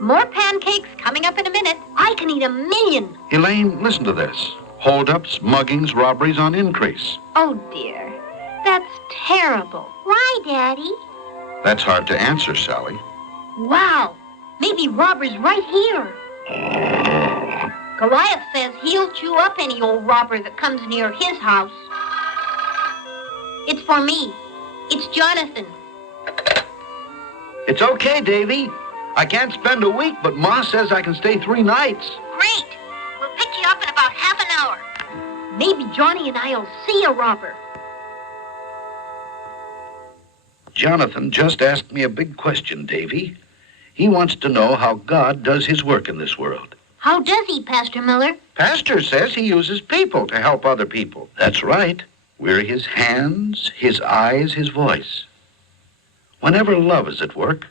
More pancakes coming up in a minute. I can eat 1,000,000. Elaine, listen to this. Holdups, muggings, robberies on increase. Oh, dear. That's terrible. Why, Daddy? That's hard to answer, Sally. Wow. Maybe robber's right here. Goliath says he'll chew up any old robber that comes near his house. It's for me. It's Jonathan. It's okay, Davey. I can't spend a week, but Ma says I can stay 3 nights. Great. We'll pick you up in about half an hour. Maybe Johnny and I'll see a robber. Jonathan just asked me a big question, Davey. He wants to know how God does his work in this world. How does he, Pastor Miller? Pastor says he uses people to help other people. That's right. We're his hands, his eyes, his voice. Whenever love is at work,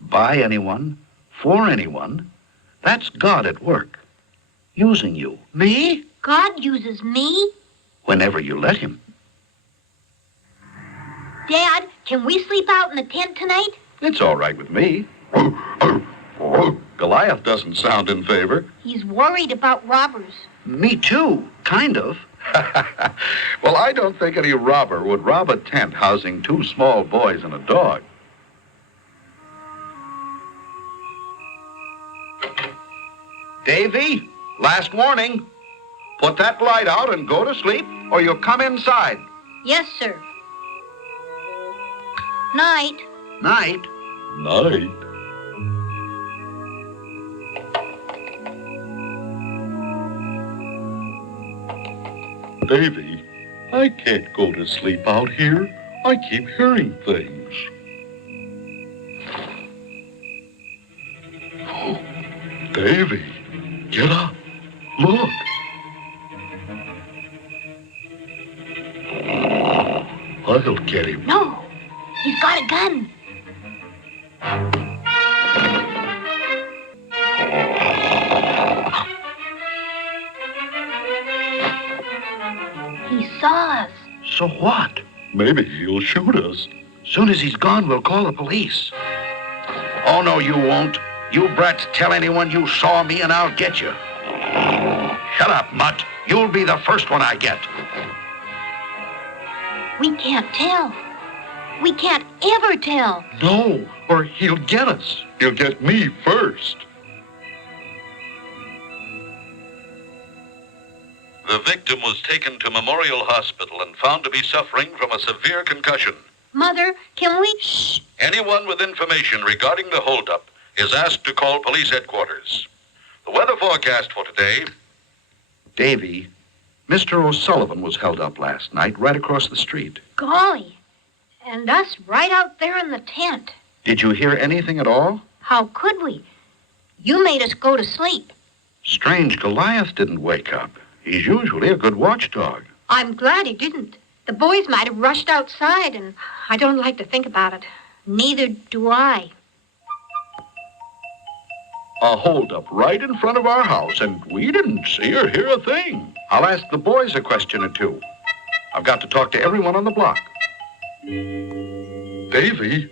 by anyone, for anyone, that's God at work, using you. Me? God uses me? Whenever you let him. Dad, can we sleep out in the tent tonight? It's all right with me. Goliath doesn't sound in favor. He's worried about robbers. Me too, kind of. Well, I don't think any robber would rob a tent housing 2 small boys and a dog. Davey, last warning. Put that light out and go to sleep, or you'll come inside. Yes, sir. Night. Night. Night. Davey, I can't go to sleep out here. I keep hearing things. Oh, Davey, get up. Look. I'll get him. No, he's got a gun. He saw us. So what? Maybe he'll shoot us. Soon as he's gone, we'll call the police. Oh, no, you won't. You brats tell anyone you saw me and I'll get you. Shut up, Mutt. You'll be the first one I get. We can't tell. We can't ever tell. No, or he'll get us. He'll get me first. The victim was taken to Memorial Hospital and found to be suffering from a severe concussion. Mother, can we... Shh. Anyone with information regarding the holdup is asked to call police headquarters. The weather forecast for today... Davey, Mr. O'Sullivan was held up last night right across the street. Golly. And us right out there in the tent. Did you hear anything at all? How could we? You made us go to sleep. Strange, Goliath didn't wake up. He's usually a good watchdog. I'm glad he didn't. The boys might have rushed outside, and I don't like to think about it. Neither do I. A holdup right in front of our house, and we didn't see or hear a thing. I'll ask the boys a question or two. I've got to talk to everyone on the block. Davey,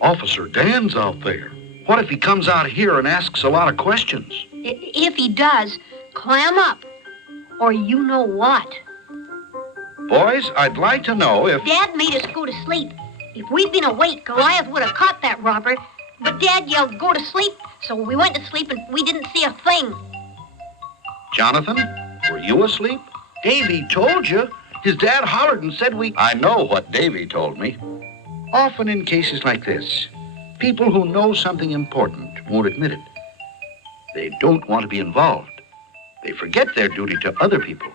Officer Dan's out there. What if he comes out here and asks a lot of questions? If he does, clam up. Or you know what. Boys, I'd like to know if... Dad made us go to sleep. If we'd been awake, Goliath would have caught that robber. But Dad yelled, go to sleep, so we went to sleep and we didn't see a thing. Jonathan, were you asleep? Davey told you. His dad hollered and said we... I know what Davey told me. Often in cases like this, people who know something important won't admit it. They don't want to be involved. They forget their duty to other people.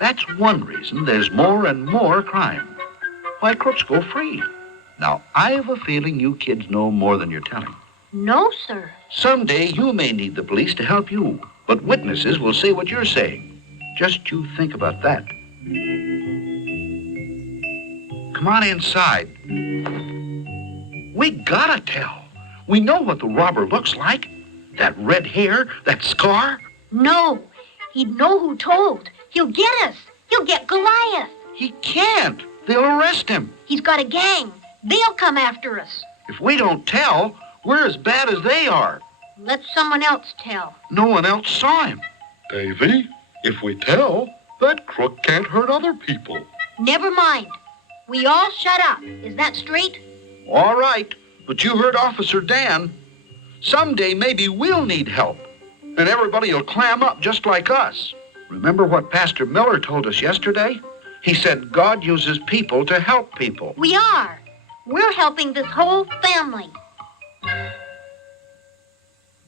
That's one reason there's more and more crime. Why crooks go free. Now, I have a feeling you kids know more than you're telling. No, sir. Someday you may need the police to help you, but witnesses will say what you're saying. Just you think about that. Come on inside. We gotta tell. We know what the robber looks like. That red hair, that scar. No. He'd know who told. He'll get us. He'll get Goliath. He can't. They'll arrest him. He's got a gang. They'll come after us. If we don't tell, we're as bad as they are. Let someone else tell. No one else saw him. Davey, if we tell, that crook can't hurt other people. Never mind. We all shut up. Is that straight? All right, but you heard Officer Dan. Someday maybe we'll need help, and everybody will clam up just like us. Remember what Pastor Miller told us yesterday? He said God uses people to help people. We are. We're helping this whole family.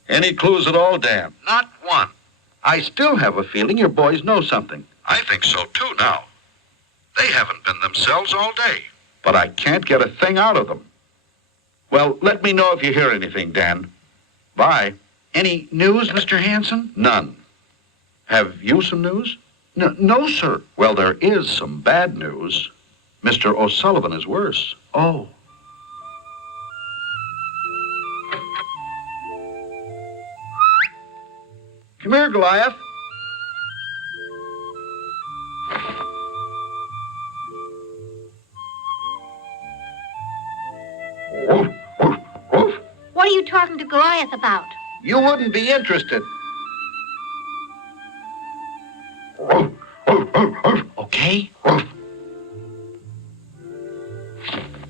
Any clues at all, Dan? Not one. I still have a feeling your boys know something. I think so, too, now. They haven't been themselves all day. But I can't get a thing out of them. Well, let me know if you hear anything, Dan. Bye. Any news, Mr. Hansen? None. Have you some news? No, sir. Well, there is some bad news. Mr. O'Sullivan is worse. Oh. Come here, Goliath. What are you talking to Goliath about? You wouldn't be interested. Okay?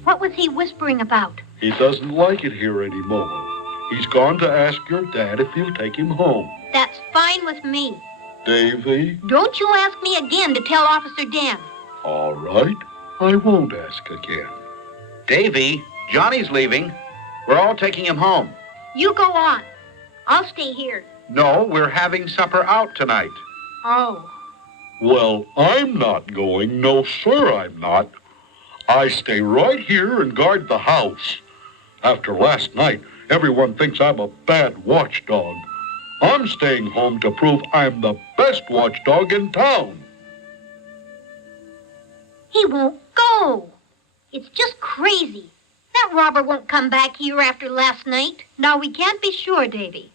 What was he whispering about? He doesn't like it here anymore. He's gone to ask your dad if he'll take him home. That's fine with me. Davey? Don't you ask me again to tell Officer Dan. All right. I won't ask again. Davey, Johnny's leaving. We're all taking him home. You go on. I'll stay here. No, we're having supper out tonight. Oh. Well, I'm not going. No, sir, I'm not. I stay right here and guard the house. After last night, everyone thinks I'm a bad watchdog. I'm staying home to prove I'm the best watchdog in town. He won't go. It's just crazy. That robber won't come back here after last night. Now, we can't be sure, Davey.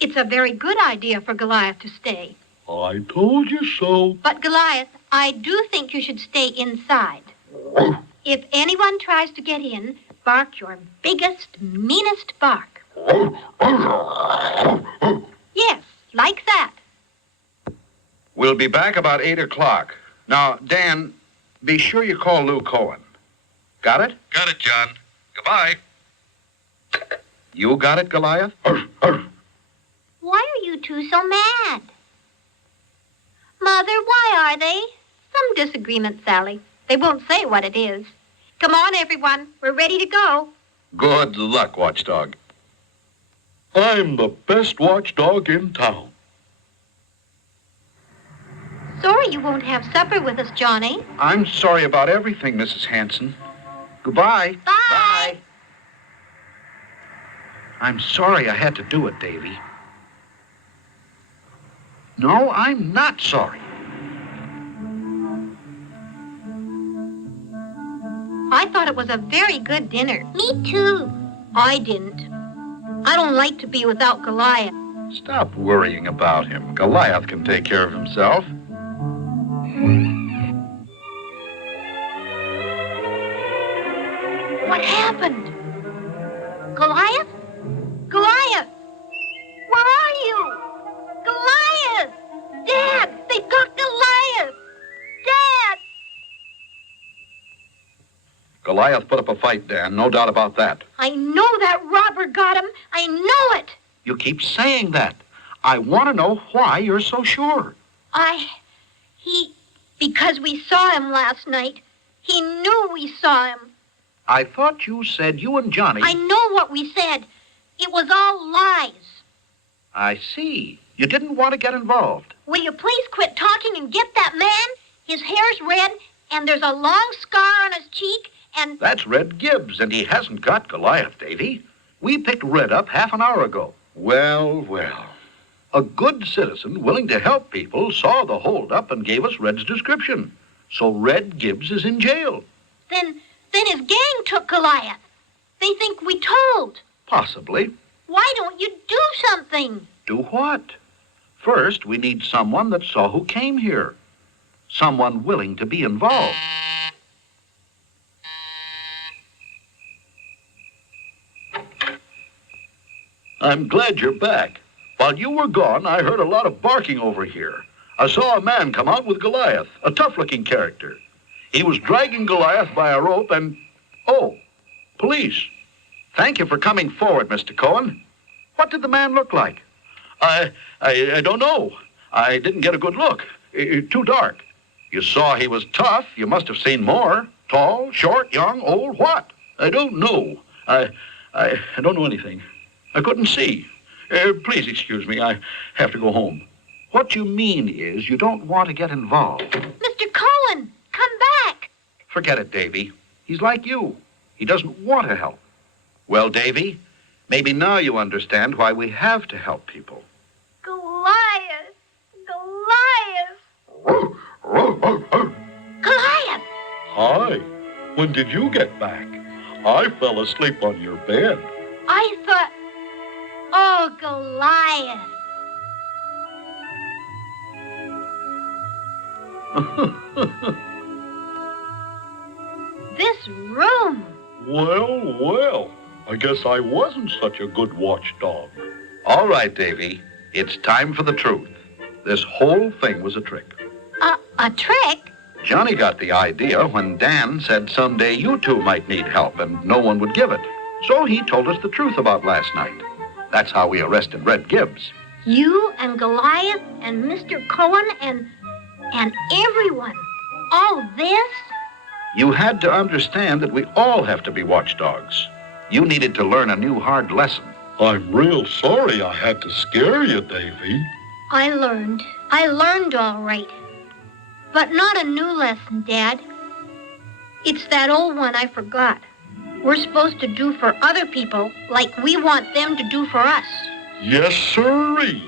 It's a very good idea for Goliath to stay. I told you so. But, Goliath, I do think you should stay inside. If anyone tries to get in, bark your biggest, meanest bark. Yes, like that. We'll be back about 8 o'clock. Now, Dan, be sure you call Lou Cohen. Got it? Got it, John. Goodbye. You got it, Goliath? Why are you two so mad? Mother, why are they? Some disagreement, Sally. They won't say what it is. Come on, everyone. We're ready to go. Good luck, Watchdog. I'm the best watchdog in town. Sorry you won't have supper with us, Johnny. I'm sorry about everything, Mrs. Hansen. Goodbye. Bye. I'm sorry I had to do it, Davey. No, I'm not sorry. I thought it was a very good dinner. Me too. I didn't. I don't like to be without Goliath. Stop worrying about him. Goliath can take care of himself. What happened? Goliath? Goliath! Where are you? Goliath! Dad! They got Goliath! Dad! Goliath put up a fight, Dan. No doubt about that. I know that robber got him. I know it. You keep saying that. I want to know why you're so sure. Because we saw him last night. He knew we saw him. I thought you said you and Johnny... I know what we said. It was all lies. I see. You didn't want to get involved. Will you please quit talking and get that man? His hair's red, and there's a long scar on his cheek, and... That's Red Gibbs, and he hasn't got Goliath, Davey. We picked Red up half an hour ago. Well, well. A good citizen willing to help people saw the holdup and gave us Red's description. So Red Gibbs is in jail. Then his gang took Goliath. They think we told. Possibly. Why don't you do something? Do what? First, we need someone that saw who came here. Someone willing to be involved. I'm glad you're back. While you were gone, I heard a lot of barking over here. I saw a man come out with Goliath, a tough-looking character. He was dragging Goliath by a rope and... Oh, police. Thank you for coming forward, Mr. Cohen. What did the man look like? I don't know. I didn't get a good look. Too dark. You saw he was tough. You must have seen more. Tall, short, young, old, what? I don't know. I don't know anything. I couldn't see. Please excuse me. I have to go home. What you mean is you don't want to get involved. Mr. Cohen, come back. Forget it, Davey. He's like you. He doesn't want to help. Well, Davey, maybe now you understand why we have to help people. Goliath! Goliath! Goliath! Hi. When did you get back? I fell asleep on your bed. I thought... Oh, Goliath. This room. Well, well. I guess I wasn't such a good watchdog. All right, Davey. It's time for the truth. This whole thing was a trick. A trick? Johnny got the idea when Dan said someday you two might need help and no one would give it. So he told us the truth about last night. That's how we arrested Red Gibbs. You and Goliath and Mr. Cohen and everyone. All this? You had to understand that we all have to be watchdogs. You needed to learn a new hard lesson. I'm real sorry I had to scare you, Davey. I learned all right. But not a new lesson, Dad. It's that old one I forgot. We're supposed to do for other people like we want them to do for us. Yes, sirree.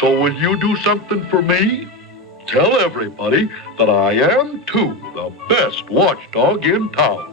So will you do something for me? Tell everybody that I am, too, the best watchdog in town.